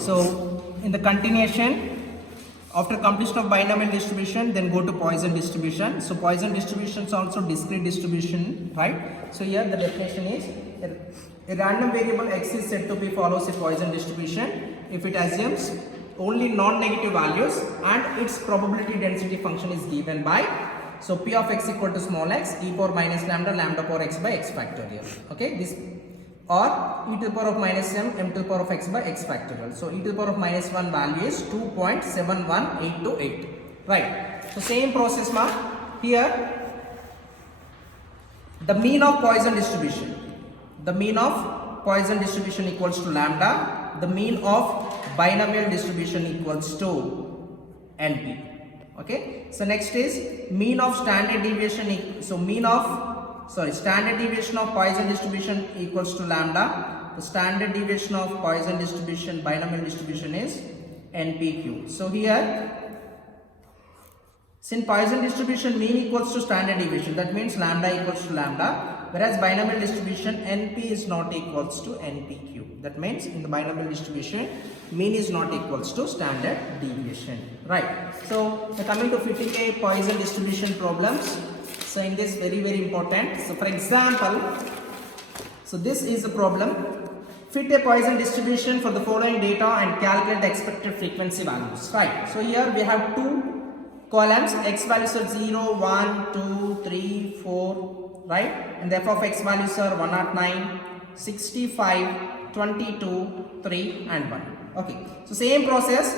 So in the continuation, after completion of binomial distribution, then go to Poisson distribution. So Poisson distribution is also discrete distribution, right? So here the definition is a random variable x is said to be follows a Poisson distribution if it assumes only non-negative values and its probability density function is given by, so p of x equal to small x e power minus lambda lambda power x by x factorial. Okay, this or e to the power of minus m to the power of x by x factorial. So e to the power of minus 1 value is 2.71828. Right. So same process ma here the mean of Poisson distribution. The mean of Poisson distribution equals to lambda. The mean of binomial distribution equals to NP. Okay. So next is mean of standard deviation. So standard deviation of Poisson distribution equals to lambda. The standard deviation of Poisson distribution, binomial distribution is NPQ. So here, since Poisson distribution mean equals to standard deviation, that means lambda equals to lambda, whereas binomial distribution NP is not equals to NPQ. That means in the binomial distribution, mean is not equals to standard deviation. Right. So coming to fitting a Poisson distribution problems. So in this very important. So for example, so this is a problem. Fit a Poisson distribution for the following data and calculate the expected frequency values. Right. So here we have two columns, x values are 0, 1, 2, 3, 4, right? And the f of x values are 109, 65, 22, 3 and 1. Okay. So same process.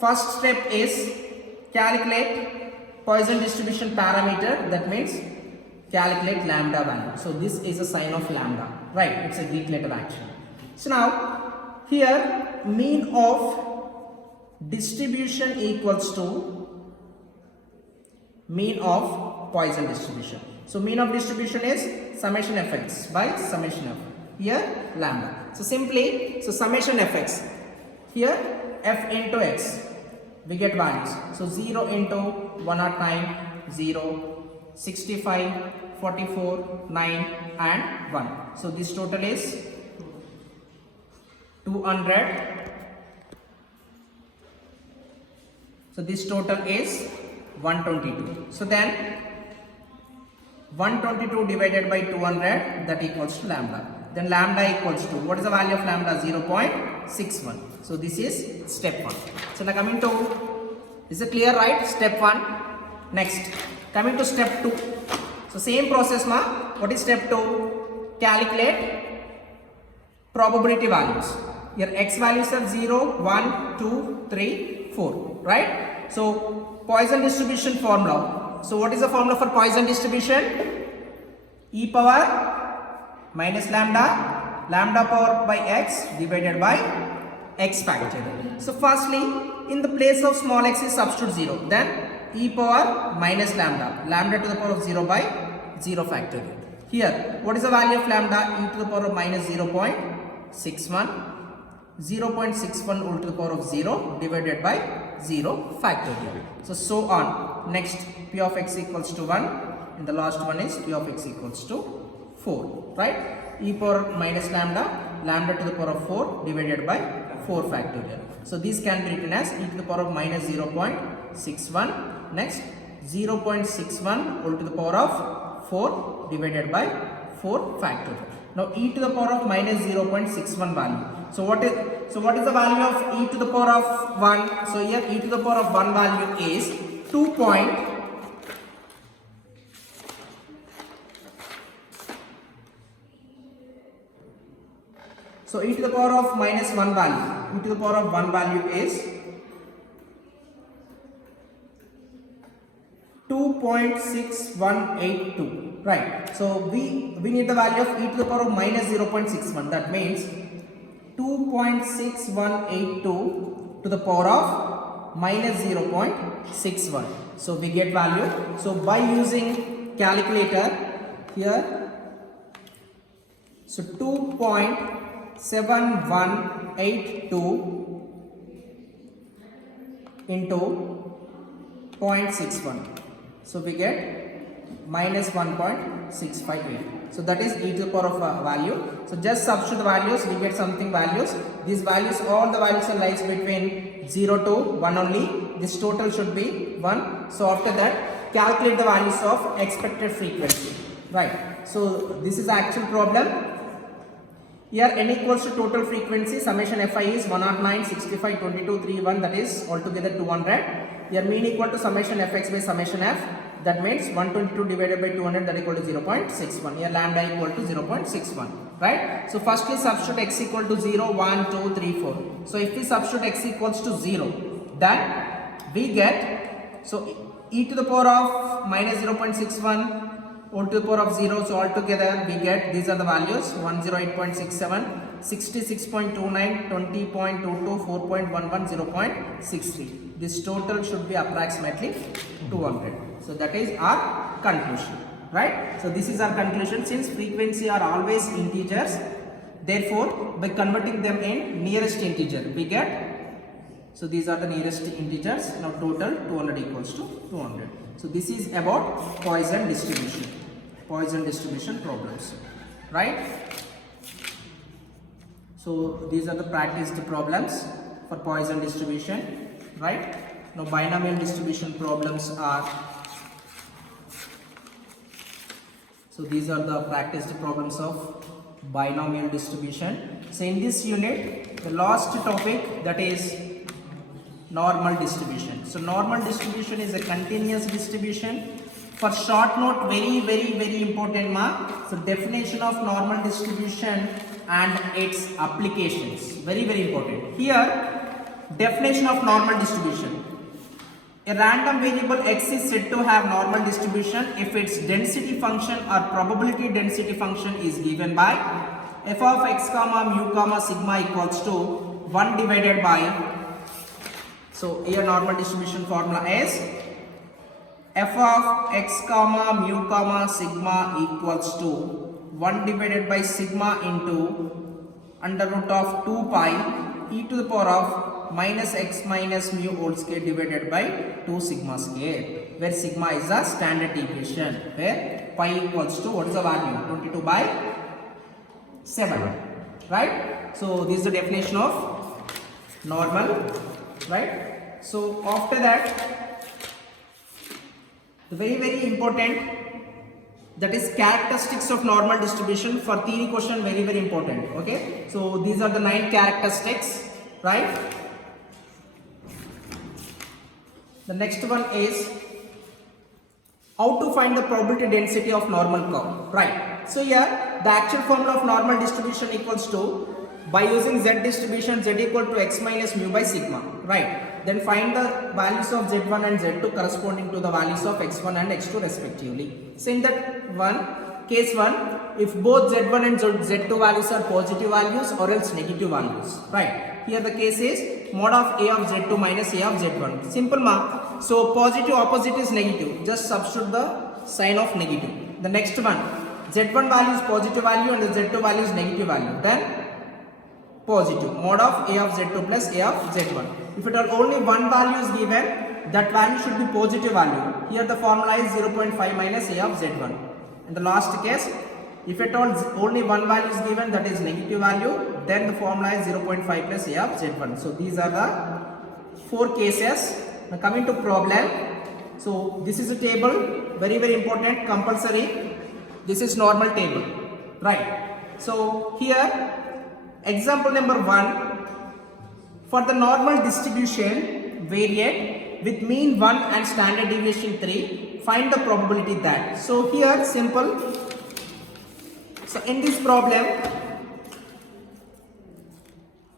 First step is calculate Poisson distribution parameter, that means calculate lambda value. So this is a sign of lambda, right? It's a Greek letter actually. So now here mean of distribution equals to mean of Poisson distribution. So mean of distribution is summation fx by summation f. Here lambda. So simply, so summation fx. Here f into x. We get values. So 0 into 109, 0, 65, 44, 9 and 1. So this total is 200. So this total is 122. So then 122 divided by 200, that equals to lambda. Then lambda equals to, what is the value of lambda? 0.61. So this is step 1. So now coming to, is it clear, right? Step 1. Next, coming to step 2. So same process ma. What is step 2? Calculate probability values. Your x values are 0, 1, 2, 3, 4. Right? So Poisson distribution formula. So what is the formula for Poisson distribution? E power minus lambda, lambda power by x divided by x factorial. So firstly, in the place of small x is substitute 0. Then e power minus lambda, lambda to the power of 0 by 0 factorial. Here, what is the value of lambda? E to the power of minus 0.61. 0.61 all to the power of 0 divided by 0 factorial. So on. Next, p of x equals to 1 and the last one is p of x equals to 4. Right? E power minus lambda, lambda to the power of 4 divided by 4 factorial. So this can be written as e to the power of minus 0.61. Next, 0.61 all to the power of 4 divided by 4 factorial. Now e to the power of minus 0.61 value. So what is the value of e to the power of 1? So here e to the power of 1 value is 2. So e to the power of minus 1 value. E to the power of 1 value is 2.6182. Right. So we need the value of e to the power of minus 0.61. That means 2.6182 to the power of minus 0.61. So we get value. So by using calculator here, so 2.7182 into 0.61. So we get minus 1.61. 0.6528. So that is e to the power of value. So just substitute the values, we get something values. These values, all the values are lies between 0 to 1 only. This total should be 1. So after that, calculate the values of expected frequency. Right. So this is the actual problem. Here n equals to total frequency, summation fi is 109, 65, 22, 31, that is altogether 200. Here mean equal to summation fx by summation f, that means 122 divided by 200, that equal to 0.61. Here lambda equal to 0.61, right? So first we substitute x equal to 0, 1, 2, 3, 4. So if we substitute x equals to 0, then we get, so e to the power of minus 0.61 all to the power of 0, so altogether we get, these are the values, 108.67, 66.29, 20.22, 4.11, 0.63. This total should be approximately 200. So that is our conclusion, right? So this is our conclusion. Since frequency are always integers, therefore by converting them in nearest integer, we get, so these are the nearest integers. Now total 200 equals to 200. So this is about Poisson distribution. Poisson distribution problems, right? So these are the practiced problems for Poisson distribution, right? Now binomial distribution problems are, so these are the practiced problems of binomial distribution. So in this unit, the last topic, that is normal distribution. So normal distribution is a continuous distribution. For short note, very important mark. So definition of normal distribution and its applications, very important. Here, definition of normal distribution. A random variable x is said to have normal distribution if its density function or probability density function is given by f of x comma mu comma sigma equals to 1 divided by, so here normal distribution formula is f of x comma mu comma sigma equals to 1 divided by sigma into under root of 2 pi e to the power of minus x minus mu whole square divided by 2 sigma square, where sigma is a standard deviation, where pi equals to, what is the value, 22 by 7, right? So this is the definition of normal, right? So after that, the very important, that is characteristics of normal distribution. For theory question, very important. Okay, so these are the 9 characteristics, right? The next one is how to find the probability density of normal curve, right? So here the actual formula of normal distribution equals to, by using z distribution, z equal to x minus mu by sigma, right? Then find the values of z1 and z2 corresponding to the values of x1 and x2 respectively. So in that one, case 1, if both z1 and z2 values are positive values or else negative values, right? Here the case is mod of a of z2 minus a of z1. Simple mark. So positive opposite is negative. Just substitute the sign of negative. The next one, z1 value is positive value and the z2 value is negative value. Then positive mod of a of z2 plus a of z1. If it are only one value is given, that value should be positive value. Here the formula is 0.5 minus a of z1. In the last case, if at all only one value is given, that is negative value, then the formula is 0.5 plus a of z1. So these are the 4 cases. Now coming to problem. So this is a table, very important, compulsory. This is normal table, right? So here example number 1, for the normal distribution variate with mean 1 and standard deviation 3, find the probability that. So here simple. So in this problem,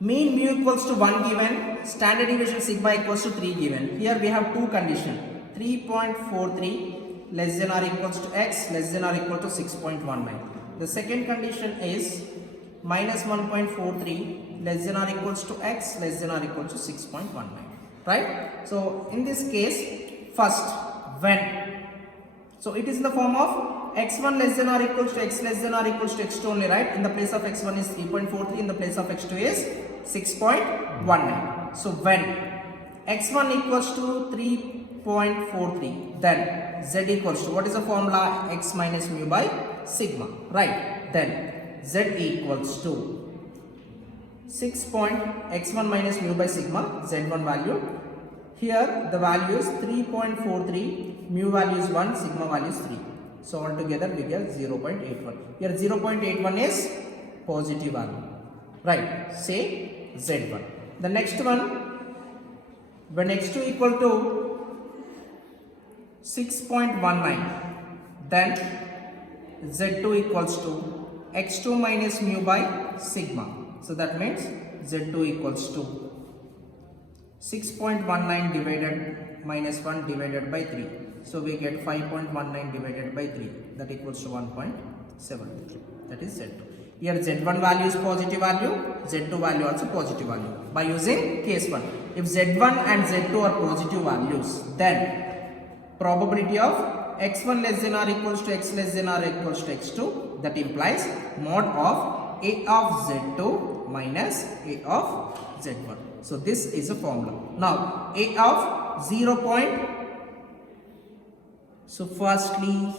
mean mu equals to 1 given, standard deviation sigma equals to 3 given. Here we have two conditions, 3.43 less than or equals to x less than or equal to 6.19. The second condition is minus 1.43 less than or equals to x less than or equal to 6.19, right? So in this case, first when, so it is in the form of x1 less than or equals to x less than or equals to x2 only, right? In the place of x1 is 3.43, in the place of x2 is 6.19. So when x1 equals to 3.43. Then z equals to, what is the formula? X minus mu by sigma, right? Then z equals to 6.x1 minus mu by sigma, z1 value. Here the value is 3.43, mu value is 1, sigma value is 3. So altogether we get 0.81. Here 0.81 is positive value, right? Say z1. The next one, when x2 equal to 6.19, then z2 equals to x2 minus mu by sigma. So that means z2 equals to 6.19 divided minus 1 divided by 3. So we get 5.19 divided by 3, that equals to 1.73. That is z2. Here z1 value is positive value, z2 value also positive value. By using case 1, if z1 and z2 are positive values, then probability of x1 less than or equals to x less than or equals to x2, that implies mod of a of z2 minus a of z1. So this is a formula. Now a of 0. So firstly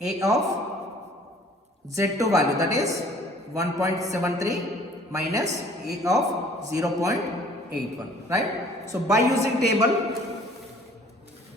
a of z2 value, that is 1.73 minus a of 0.81, right? So by using table,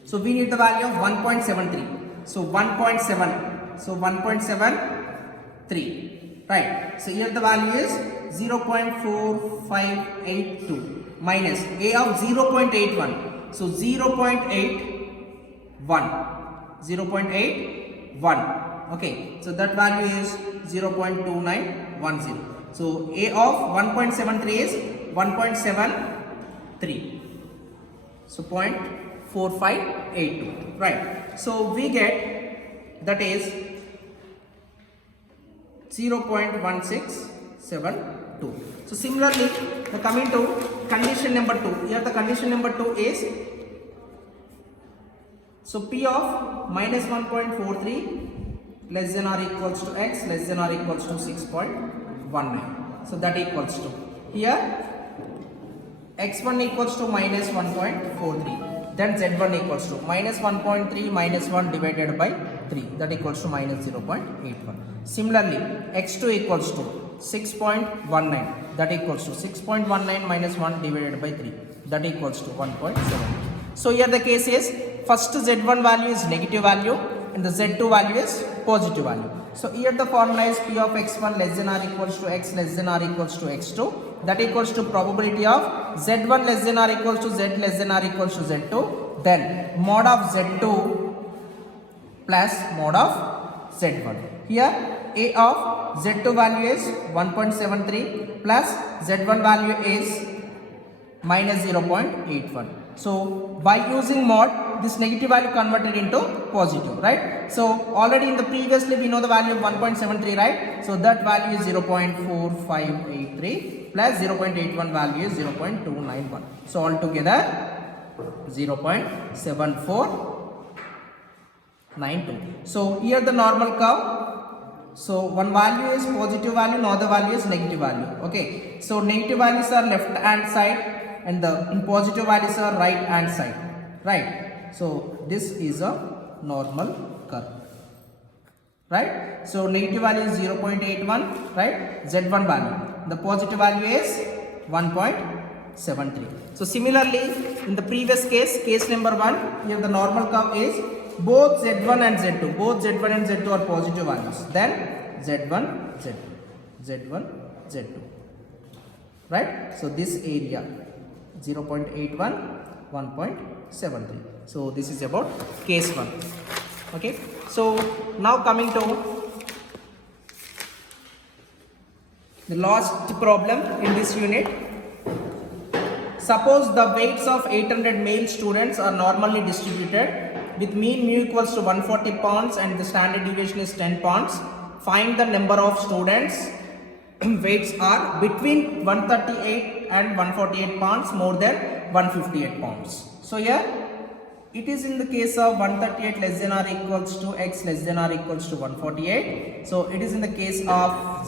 so we need the value of 1.73. So 1.7. So 1.73. Right. So here the value is 0.4582 minus a of 0.81. So 0.81. 0.81. Okay. So that value is 0.2910. So a of 1.73 is 1.73. So 0.4582. Right. So we get, that is 0.1672. So similarly, the coming to condition number 2. Here the condition number 2 is, so P of minus 1.43 less than or equals to x less than or equals to 6.19. So that equals to, here x1 equals to minus 1.43. Then z1 equals to minus 1.3 minus 1 divided by 3, that equals to minus 0.81. Similarly, x2 equals to 6.19, that equals to 6.19 minus 1 divided by 3, that equals to 1.7. So here the case is, first z1 value is negative value and the z2 value is positive value. So here the formula is P of x1 less than or equals to x less than or equals to x2, that equals to probability of z1 less than or equals to z less than or equals to z2, then mod of z2 plus mod of z1. Here a of z2 value is 1.73 plus z1 value is minus 0.81. So by using mod, this negative value converted into positive, right? So already in the previously we know the value of 1.73, right? So that value is 0.4583 plus 0.81 value is 0.291. So altogether 0.7492. So here the normal curve. So one value is positive value, no other value is negative value. Okay. So negative values are left hand side and the positive values are right hand side. Right. So this is a normal curve. Right. So negative value is 0.81. Right. Z1 value. The positive value is 1.73. So similarly, in the previous case, case number 1, here the normal curve is both Z1 and Z2. Both Z1 and Z2 are positive values. Then Z1, Z2. Z1, Z2. Right. So this area 0.81, 1.73. So this is about case 1. Okay. So now coming to the last problem in this unit. Suppose the weights of 800 male students are normally distributed with mean mu equals to 140 pounds and the standard deviation is 10 pounds. Find the number of students weights are between 138 and 148 pounds more than 158 pounds. So here it is in the case of 138 less than or equals to x less than or equals to 148. So it is in the case of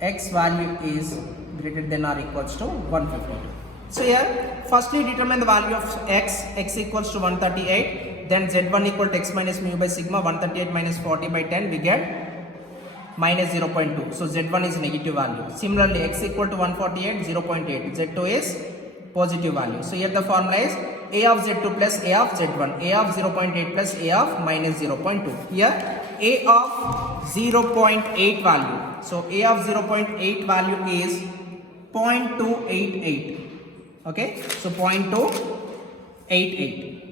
x value is greater than or equals to 152. So here, firstly determine the value of x equals to 138, then z1 equal to x minus mu by sigma, 138 minus 40 by 10, we get minus 0.2. So z1 is negative value. Similarly, x equal to 148, 0.8, z2 is positive value. So here the formula is a of z2 plus a of z1, a of 0.8 plus a of minus 0.2. Here a of 0.8 value. So a of 0.8 value is 0.288. Okay, so 0.288.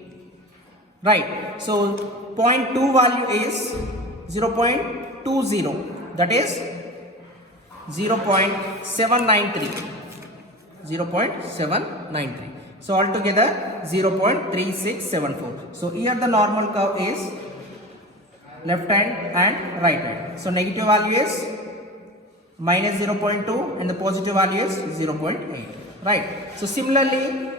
Right, so 0.2 value is 0.20, that is 0.793. 0.793. So altogether 0.3674. So here the normal curve is left hand and right hand. So negative value is minus 0.2 and the positive value is 0.8. Right. So similarly,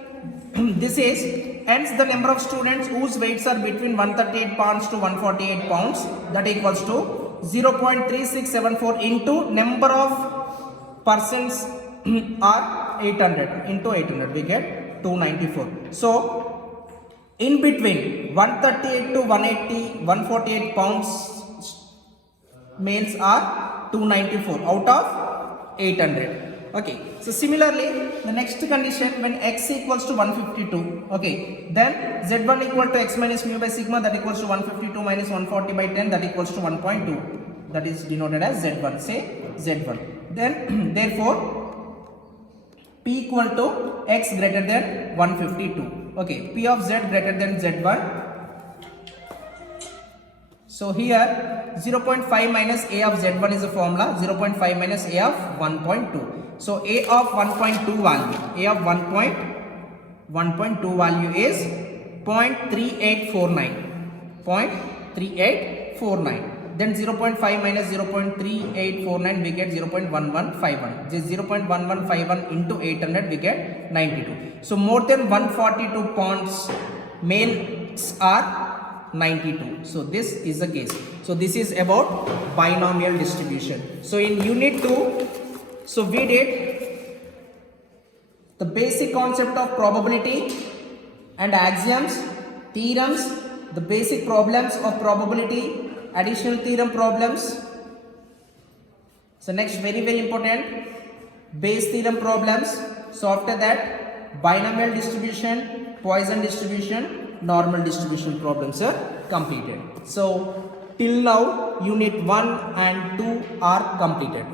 this is hence the number of students whose weights are between 138 pounds to 148 pounds, that equals to 0.3674 into number of persons are 800 into 800, we get 294. So in between 138 to 180 148 pounds males are 294 out of 800. Okay, so similarly the next condition, when x equals to 152, okay, then z1 equal to x minus mu by sigma, that equals to 152 minus 140 by 10, that equals to 1.2, that is denoted as z1. Say z1. Then therefore p equal to x greater than 152. Okay, p of z greater than z1. So here 0.5 minus a of z1 is a formula, 0.5 minus a of 1.2. So a of 1.2 value, a of 1.2 value is 0.3849. 0.3849. Then 0.5 minus 0.3849, we get 0.1151. This 0.1151 into 800, we get 92. So more than 142 pounds males are 92. So this is the case. So this is about binomial distribution. So in unit 2, so we did the basic concept of probability and axioms, theorems, the basic problems of probability, additional theorem problems. So next, very important, Bayes theorem problems. So after that, binomial distribution, Poisson distribution, normal distribution problems are completed. So till now unit 1 and 2 are completed.